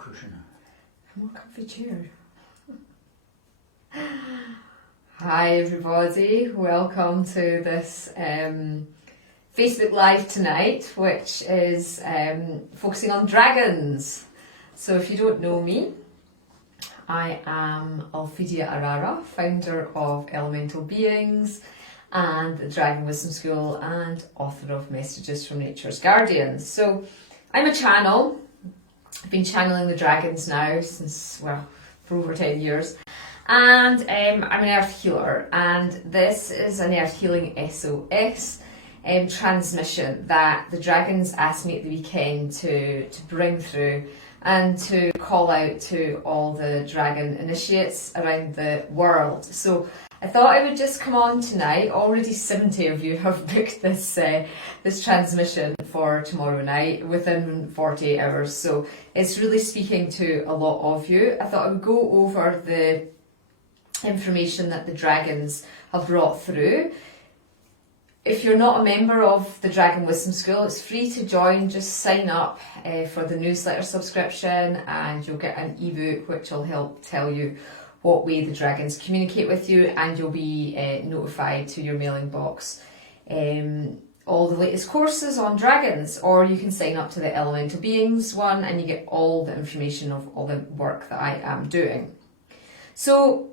cushion. A more comfy chair. Hi everybody, welcome to this Facebook Live tonight, which is focusing on dragons. So if you don't know me, I am Alphedia Arara, founder of Elemental Beings and the Dragon Wisdom School and author of Messages from Nature's Guardians. So I'm a channel. I've been channeling the dragons now since, well, for over 10 years. And I'm an earth healer, and this is an earth healing SOS transmission that the dragons asked me at the weekend to bring through and to call out to all the dragon initiates around the world. So I thought I would just come on tonight. Already 70 of you have booked this this transmission for tomorrow night within 48 hours. So it's really speaking to a lot of you. I thought I would go over the information that the dragons have brought through. If you're not a member of the Dragon Wisdom School, it's free to join. Just sign up for the newsletter subscription and you'll get an ebook which will help tell you what way the dragons communicate with you, and you'll be notified to your mailing box all the latest courses on dragons, or you can sign up to the Elemental Beings one and you get all the information of all the work that I am doing. So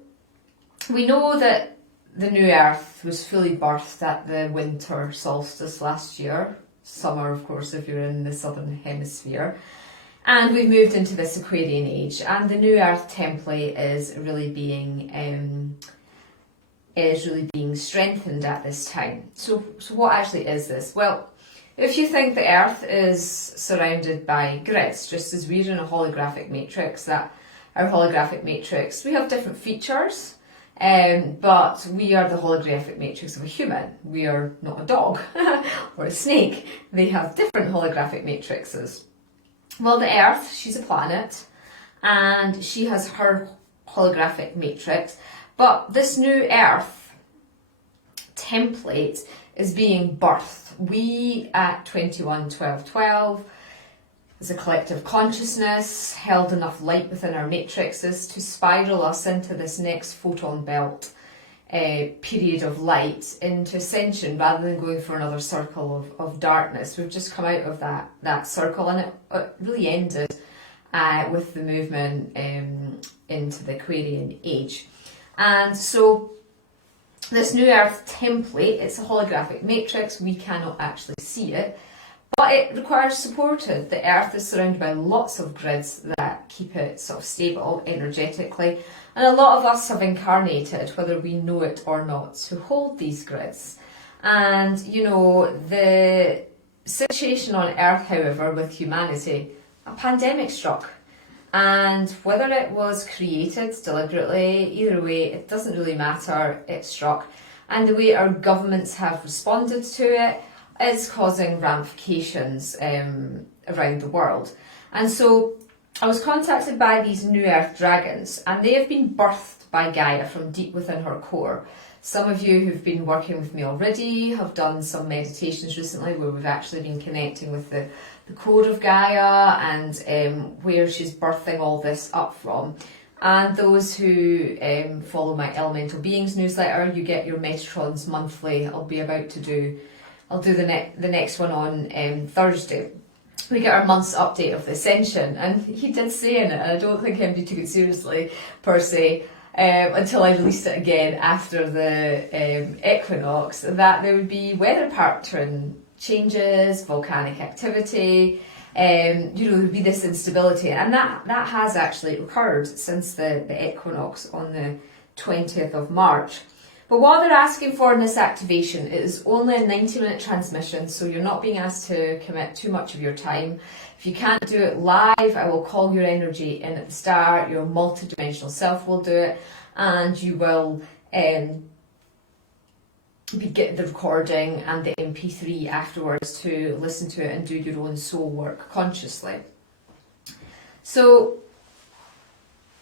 we know that the new earth was fully birthed at the winter solstice last year, summer of course if you're in the southern hemisphere, and we've moved into this Aquarian age, and the new earth template is really being strengthened at this time. So what actually is this? Well, if you think the earth is surrounded by grids, just as we're in a holographic matrix, that our holographic matrix, we have different features. But we are the holographic matrix of a human. We are not a dog or a snake. They have different holographic matrices. Well, the Earth, she's a planet, and she has her holographic matrix. But this new Earth template is being birthed. We at 21-12-12, as a collective consciousness, held enough light within our matrices to spiral us into this next photon belt period of light into ascension, rather than going for another circle of darkness. We've just come out of that circle, and it really ended with the movement into the Aquarian age. And so this new earth template, it's a holographic matrix, we cannot actually see it, but it requires supported. The earth is surrounded by lots of grids that keep it sort of stable energetically, and a lot of us have incarnated, whether we know it or not, to hold these grids. And you know, the situation on earth, however, with humanity, a pandemic struck, and whether it was created deliberately, either way, it doesn't really matter, it struck, and the way our governments have responded to it is causing ramifications around the world. And so I was contacted by these new earth dragons, and they have been birthed by Gaia from deep within her core. Some of you who've been working with me already have done some meditations recently where we've actually been connecting with the core of Gaia and where she's birthing all this up from. And those who follow my Elemental Beings newsletter, you get your Metatrons monthly. I'll do the next one on Thursday. We get our month's update of the Ascension, and he did say in it, and I don't think anybody took it seriously per se, until I released it again after the equinox, that there would be weather pattern changes, volcanic activity, there would be this instability, and that has actually occurred since the equinox on the 20th of March. But what they're asking for in this activation is only a 90-minute transmission, so you're not being asked to commit too much of your time. If you can't do it live, I will call your energy in at the start, your multidimensional self will do it, and you will get the recording and the MP3 afterwards to listen to it and do your own soul work consciously. So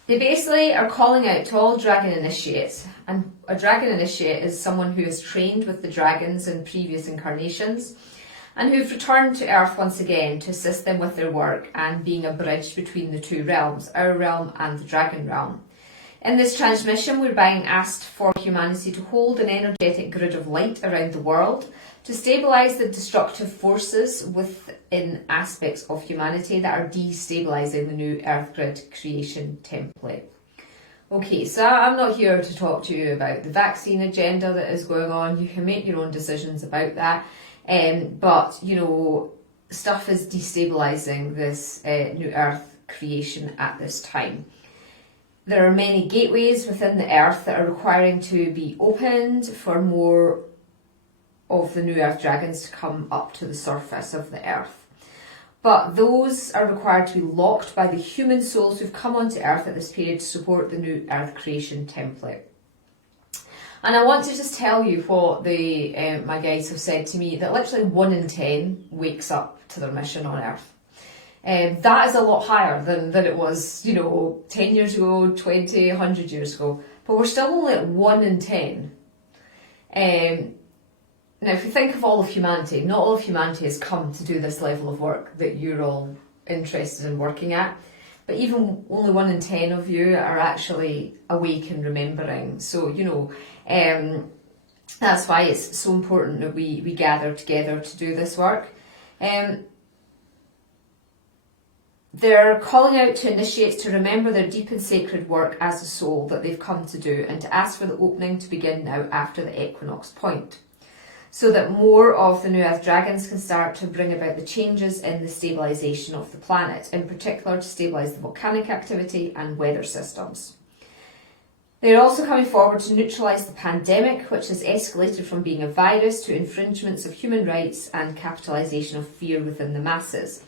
they basically are calling out to all dragon initiates, and a dragon initiate is someone who is trained with the dragons in previous incarnations, and who've returned to Earth once again to assist them with their work and being a bridge between the two realms, our realm and the dragon realm. In this transmission, we're being asked for humanity to hold an energetic grid of light around the world to stabilise the destructive forces within aspects of humanity that are destabilising the new Earth grid creation template. Okay, so I'm not here to talk to you about the vaccine agenda that is going on. You can make your own decisions about that. But, you know, stuff is destabilising this new Earth creation at this time. There are many gateways within the Earth that are requiring to be opened for more of the new Earth dragons to come up to the surface of the Earth. But those are required to be locked by the human souls who've come onto Earth at this period to support the new Earth creation template. And I want to just tell you what my guides have said to me, that literally 1 in 10 wakes up to their mission on Earth. That is a lot higher than it was, 10 years ago, 20, 100 years ago. But we're still only at 1 in 10. Now, if you think of all of humanity, not all of humanity has come to do this level of work that you're all interested in working at. But even only 1 in 10 of you are actually awake and remembering. So, that's why it's so important that we gather together to do this work. They're calling out to initiates to remember their deep and sacred work as a soul that they've come to do, and to ask for the opening to begin now after the equinox point, so that more of the new Earth dragons can start to bring about the changes in the stabilisation of the planet, in particular to stabilise the volcanic activity and weather systems. They're also coming forward to neutralise the pandemic, which has escalated from being a virus to infringements of human rights and capitalisation of fear within the masses,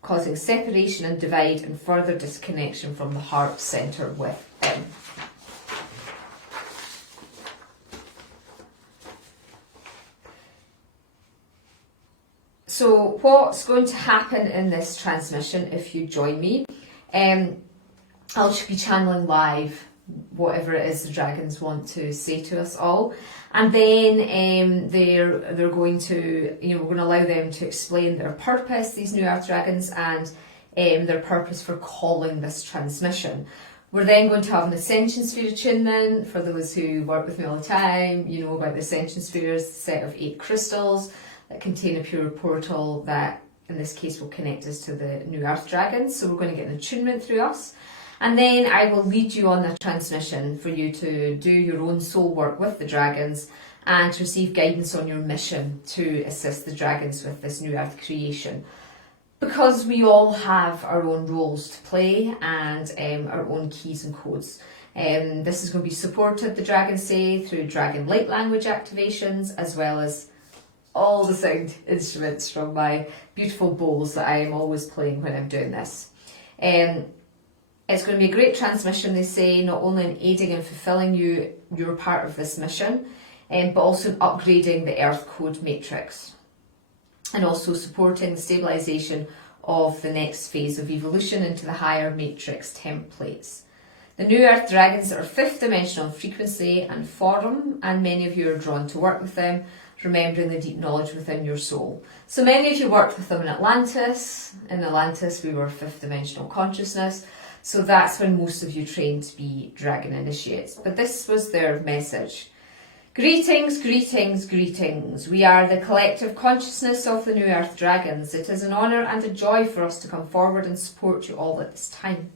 causing separation and divide and further disconnection from the heart centre within. So what's going to happen in this transmission if you join me? I'll be channeling live whatever it is the dragons want to say to us all, and then they're going to, we're going to allow them to explain their purpose, these new Earth dragons, and their purpose for calling this transmission. We're then going to have an Ascension Sphere attunement. For those who work with me all the time, you know about the Ascension Spheres, a set of 8 crystals that contain a pure portal that, in this case, will connect us to the new Earth dragons. So we're going to get an attunement through us. And then I will lead you on the transmission for you to do your own soul work with the dragons and to receive guidance on your mission to assist the dragons with this new Earth creation. Because we all have our own roles to play and our own keys and codes. This is going to be supported, the dragons say, through dragon light language activations, as well as all the sound instruments from my beautiful bowls that I am always playing when I'm doing this. It's going to be a great transmission, they say, not only in aiding and fulfilling your part of this mission, but also in upgrading the Earth Code matrix, and also supporting the stabilisation of the next phase of evolution into the higher matrix templates. The new Earth dragons are 5th dimensional frequency and forum, and many of you are drawn to work with them, remembering the deep knowledge within your soul. So many of you worked with them in Atlantis. In Atlantis, we were 5th dimensional consciousness. So that's when most of you trained to be dragon initiates. But this was their message. Greetings, greetings, greetings. We are the collective consciousness of the New Earth Dragons. It is an honour and a joy for us to come forward and support you all at this time.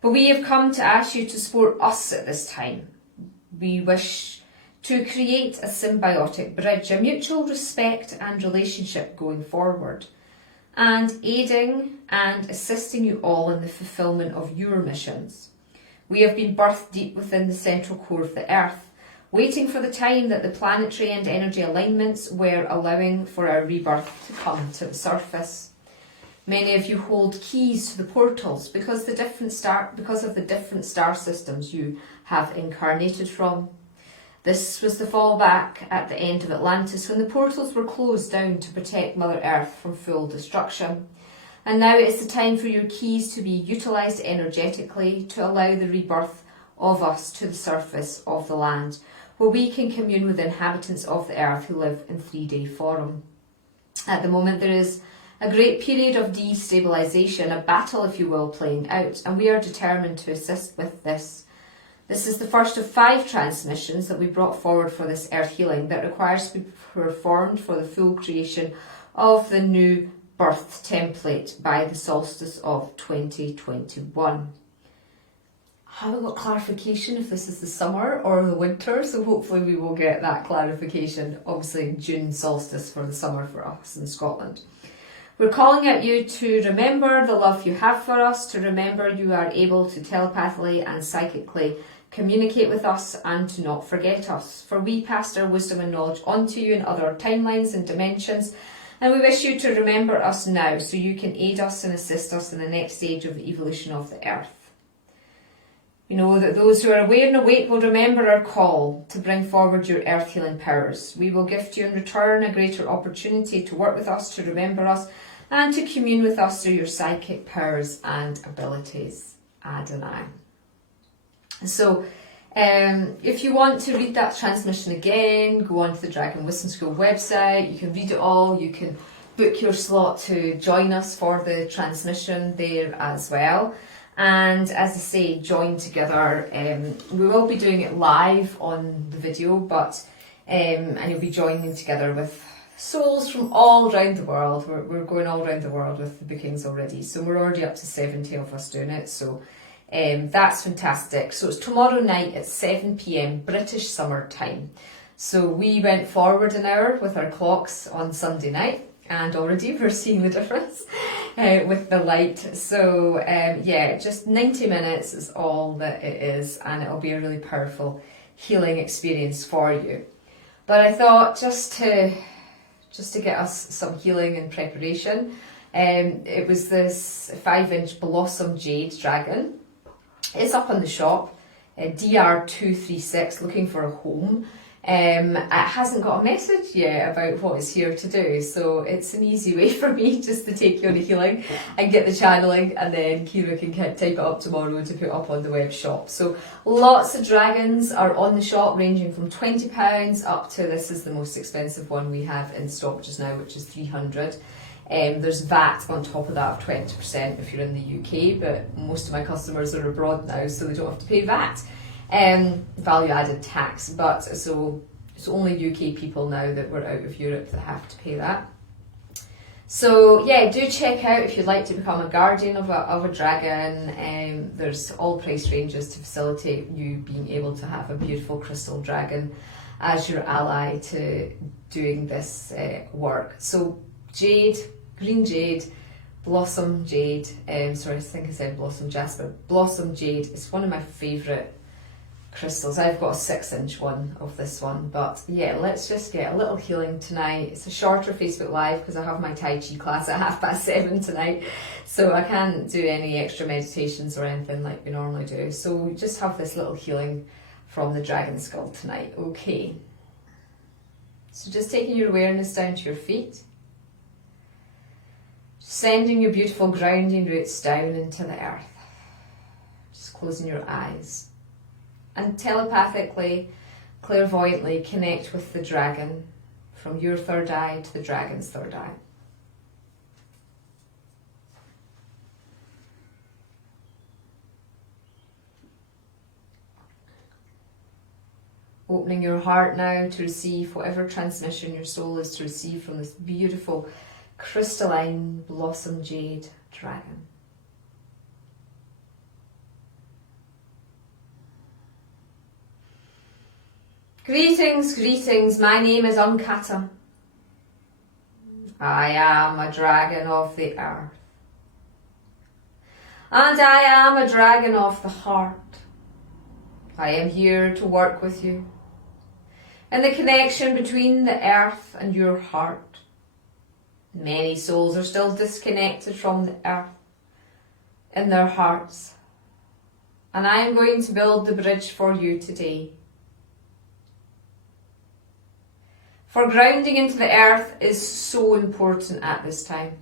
But we have come to ask you to support us at this time. We wish to create a symbiotic bridge, a mutual respect and relationship going forward, and aiding and assisting you all in the fulfilment of your missions. We have been birthed deep within the central core of the Earth, waiting for the time that the planetary and energy alignments were allowing for our rebirth to come to the surface. Many of you hold keys to the portals because of the different star systems you have incarnated from. This was the fallback at the end of Atlantis, when the portals were closed down to protect Mother Earth from full destruction. And now it is the time for your keys to be utilised energetically to allow the rebirth of us to the surface of the land, where we can commune with the inhabitants of the Earth who live in 3-day forum. At the moment there is a great period of destabilisation, a battle if you will, playing out, and we are determined to assist with this. This is the first of 5 transmissions that we brought forward for this earth healing that requires to be performed for the full creation of the new birth template by the solstice of 2021. I haven't got clarification if this is the summer or the winter, so hopefully we will get that clarification. Obviously June solstice for the summer for us in Scotland. We're calling out you to remember the love you have for us, to remember you are able to telepathically and psychically communicate with us, and to not forget us. For we passed our wisdom and knowledge on to you in other timelines and dimensions, and we wish you to remember us now so you can aid us and assist us in the next stage of the evolution of the earth. You know that those who are aware and awake will remember our call to bring forward your earth healing powers. We will gift you in return a greater opportunity to work with us, to remember us, and to commune with us through your psychic powers and abilities. Adonai. So, if you want to read that transmission again, go on to the Dragon Wisdom School website. You can read it all. You can book your slot to join us for the transmission there as well. And as I say, join together. We will be doing it live on the video, but and you'll be joining together with souls from all around the world. We're going all around the world with the bookings already, so we're already up to 70 of us doing it. So that's fantastic. So it's tomorrow night at 7 p.m. British summer time. So we went forward an hour with our clocks on Sunday night, and already we're seeing the difference with the light. So yeah, just 90 minutes is all that it is, and it'll be a really powerful healing experience for you. But I thought just to get us some healing and preparation, it was this 5-inch Blossom Jade Dragon. It's up on the shop, DR236, looking for a home. It hasn't got a message yet about what it's here to do, so it's an easy way for me just to take you on a healing and get the channeling, and then Kira can type it up tomorrow to put up on the web shop. So lots of dragons are on the shop, ranging from £20 up to, this is the most expensive one we have in stock just now, which is 300. There's VAT on top of that of 20% if you're in the UK, but most of my customers are abroad now, so they don't have to pay VAT. Value added tax, but so it's only UK people now that we're out of Europe that have to pay that. So yeah, do check out if you'd like to become a guardian of a dragon. There's all price ranges to facilitate you being able to have a beautiful crystal dragon as your ally to doing this work. So jade, green jade, blossom jade, sorry, I think I said blossom jasper. Blossom jade is one of my favourite crystals. I've got a 6-inch one of this one, but yeah, let's just get a little healing tonight. It's a shorter Facebook Live because I have my Tai Chi class at 7:30 tonight, so I can't do any extra meditations or anything like we normally do. So we just have this little healing from the dragon skull tonight. Okay, so just taking your awareness down to your feet, sending your beautiful grounding roots down into the earth, just closing your eyes. And telepathically, clairvoyantly connect with the dragon from your third eye to the dragon's third eye. Opening your heart now to receive whatever transmission your soul is to receive from this beautiful crystalline blossom jade dragon. Greetings, greetings, my name is Unkata. I am a dragon of the earth. And I am a dragon of the heart. I am here to work with you in the connection between the earth and your heart. Many souls are still disconnected from the earth in their hearts, and I am going to build the bridge for you today. For grounding into the earth is so important at this time.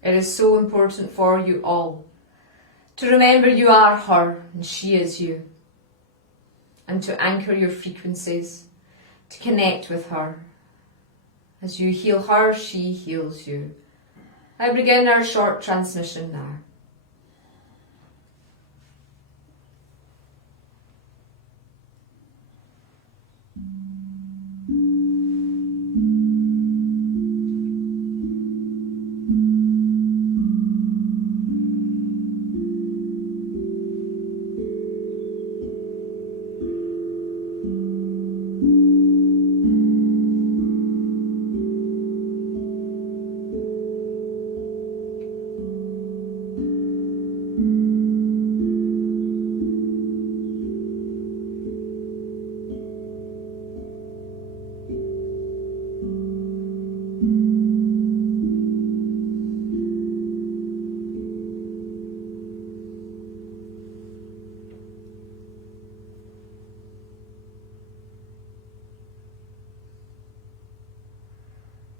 It is so important for you all to remember you are her and she is you, and to anchor your frequencies, to connect with her As you heal her, she heals you. I begin our short transmission now.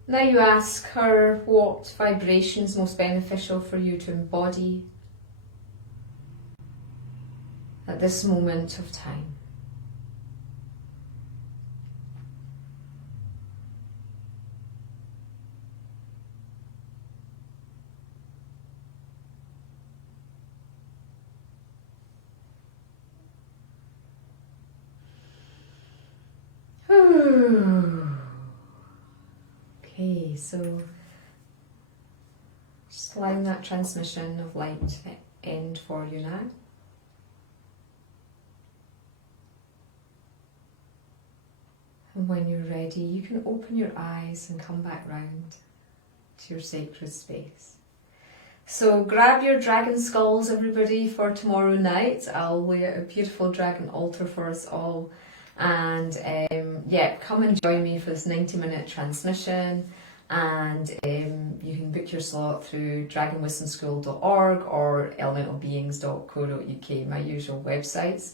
Now you ask her what vibration is most beneficial for you to embody at this moment of time. Okay, so just allowing that transmission of light to end for you now. And when you're ready, you can open your eyes and come back round to your sacred space. So grab your dragon skulls, everybody, for tomorrow night. I'll lay out a beautiful dragon altar for us all. And yeah, come and join me for this 90-minute transmission. And you can book your slot through dragonwisdomschool.org or elementalbeings.co.uk, my usual websites.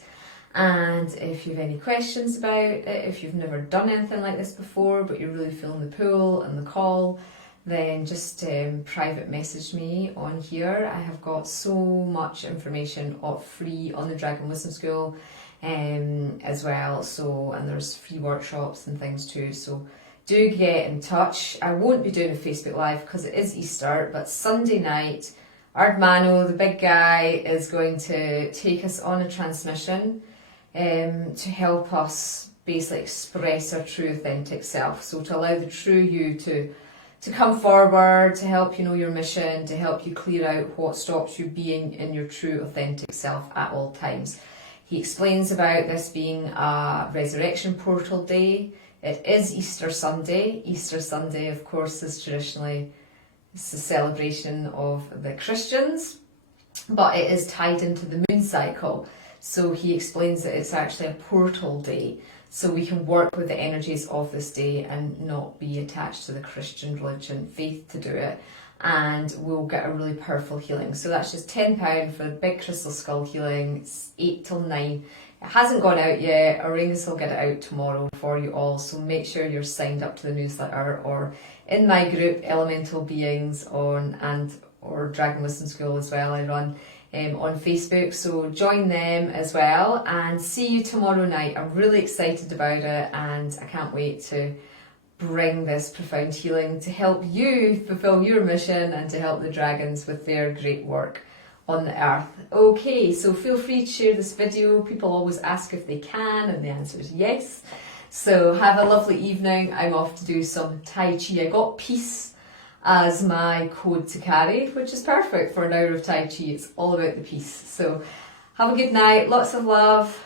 And if you have any questions about it, if you've never done anything like this before, but you're really feeling the pull and the call, then just private message me on here. I have got so much information free on the Dragon Wisdom School as well. So, and there's free workshops and things too. So do get in touch. I won't be doing a Facebook Live because it is Easter, but Sunday night, Ardmano, the big guy, is going to take us on a transmission to help us basically express our true authentic self. So to allow the true you to come forward, to help you know your mission, to help you clear out what stops you being in your true authentic self at all times. He explains about this being a resurrection portal day. It is Easter Sunday. Easter Sunday, of course, is traditionally the celebration of the Christians, but it is tied into the moon cycle. So he explains that it's actually a portal day. So we can work with the energies of this day and not be attached to the Christian religion faith to do it. And we'll get a really powerful healing. So that's just £10 for the big crystal skull healing. It's 8 till 9. It hasn't gone out yet. Auraengus will get it out tomorrow for you all. So make sure you're signed up to the newsletter or in my group, Elemental Beings, or Dragon Wisdom School as well. I run on Facebook, so join them as well, and see you tomorrow night. I'm really excited about it, and I can't wait to bring this profound healing to help you fulfill your mission and to help the dragons with their great work on the earth. Okay, so feel free to share this video. People always ask if they can, and the answer is yes. So have a lovely evening. I'm off to do some Tai Chi. I got peace as my code to carry, which is perfect for an hour of Tai Chi. It's all about the peace. So have a good night, lots of love.